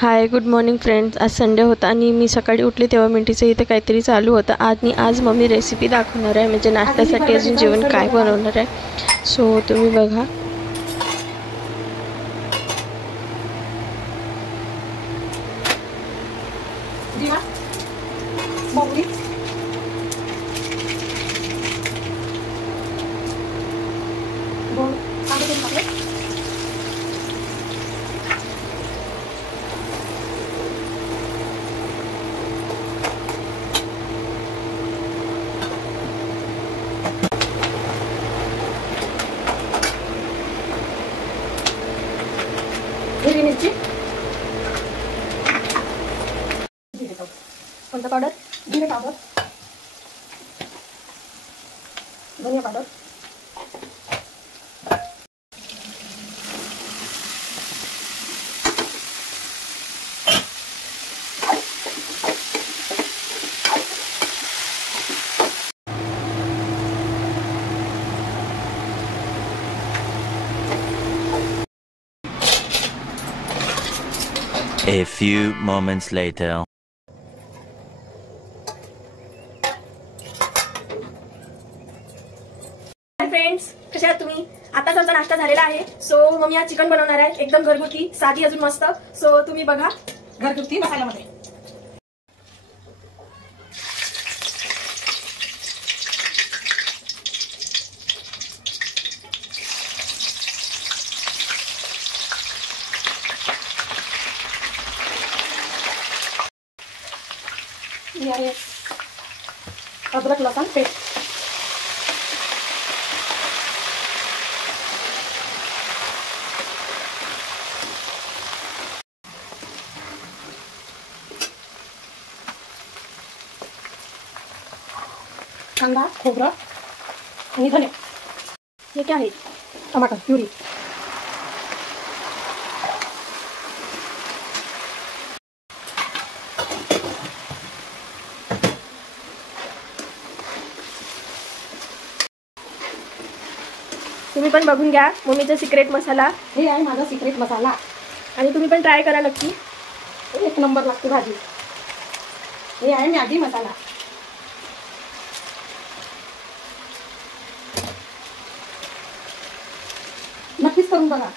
Hi good morning friends. आज Sunday होता आणि मी सकाळी उठले तेव्हा मिंटीचं इथे काहीतरी चालू होतं. आज मम्मी रेसिपी दाखवणार आहे, म्हणजे नाश्त्यासाठी अजून जेवण काय बनवणार आहे. सो तुम्ही बघा. हिरवी मिरची, कोणता पावडर, जिरे पावडर, धनिया powder, A few moments later. Hi friends, कशा आहात तुम्ही? आताच आमचा नाश्ता झालेला आहे. सो मम्मी आज चिकन बनवणार आहे, एकदम घरगुती, साधी, अजून मस्त. सो तुम्ही बघा घरगुती मसाल्यामध्ये. ये आहे अद्रक लसूण पेस्ट. कांदा, खोबरं आणि धने. हे क्या आहे? टमाटर प्युरी. तुम्ही पण बघून घ्या मम्मीचा सिक्रेट मसाला. हे आहे माझा सिक्रेट मसाला आणि तुम्ही पण ट्राय करा नक्की. एक नंबर लागते भाजी. हे आहे मॅगी मसाला. नक्कीच करून बघा.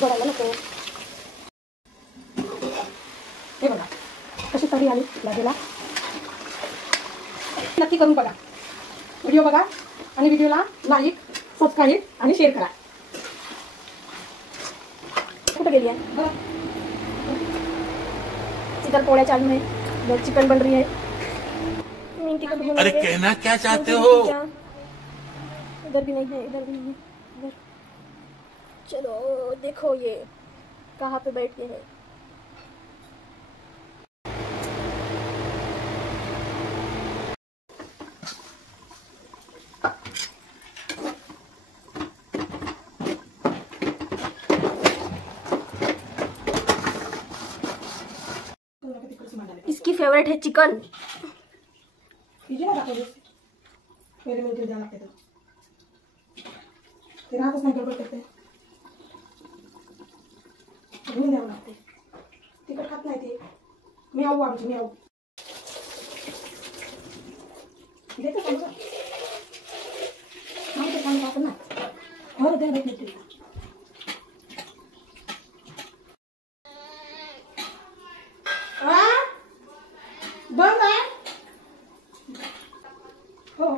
गोडायला नको. हे बघा कशी तरी आली लागेला. नक्की करून बघा. व्हिडिओ बघा आणि व्हिडिओला लाईक, सबस्क्राईब आणि शेअर करा. कुठं गेली आहे बघा. इधर पोळ्या चालू है, इधर चिकन बन रही है. अरे कहना क्या चाहते हो? इधर भी नहीं है, इधर भी नहीं है. इधर चलो देखो ये कहाँ पे बैठ के है. इसकी फेवरेट है चिकन. मेरे मिलकर जाना लगते तेरा हाथ उसमें गड़बड़ करते हैं. घेऊन द्यावं लागते. तिखट खात नाही ते. मी आऊ आमची मी आऊ देतो सांगा. ते सांगतो आपण ना. हो द्या देत नाही. बंद आहे हो.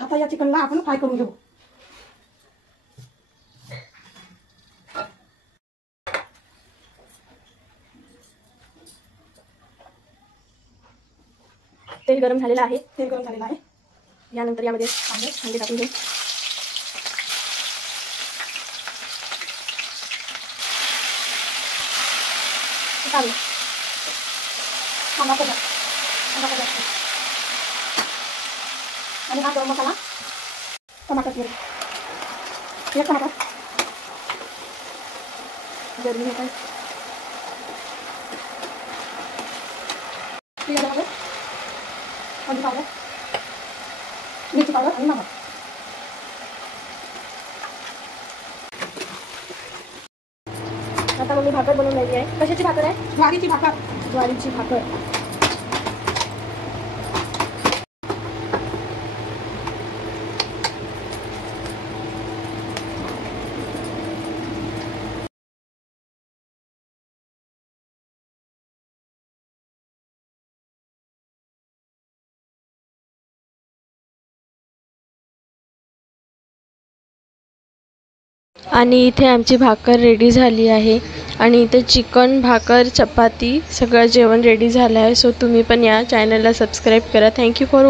आता या चिकनला आपण फ्राय करून घेऊ. तेल गरम झालेलं आहे. यानंतर यामध्ये कांदे टाकून घेऊ. आणि हा गरम मसाला टमाटर घेऊ. एक टमाटर गरमी होत आहे. हळदी पावडर, मिरची पावडर आणि नमक. आता मम्मी भाकर बनवून राहिली आहे. कशाची भाकर आहे? ज्वारीची भाकर. ज्वारीची भाकर. आणि इथे आमची भाकर रेडी झाली आहे. आणि इथे चिकन, भाकर, चपाती सगळं जेवण रेडी झालं आहे. सो तुम्ही पण या चॅनलला सबस्क्राईब करा. Thank you for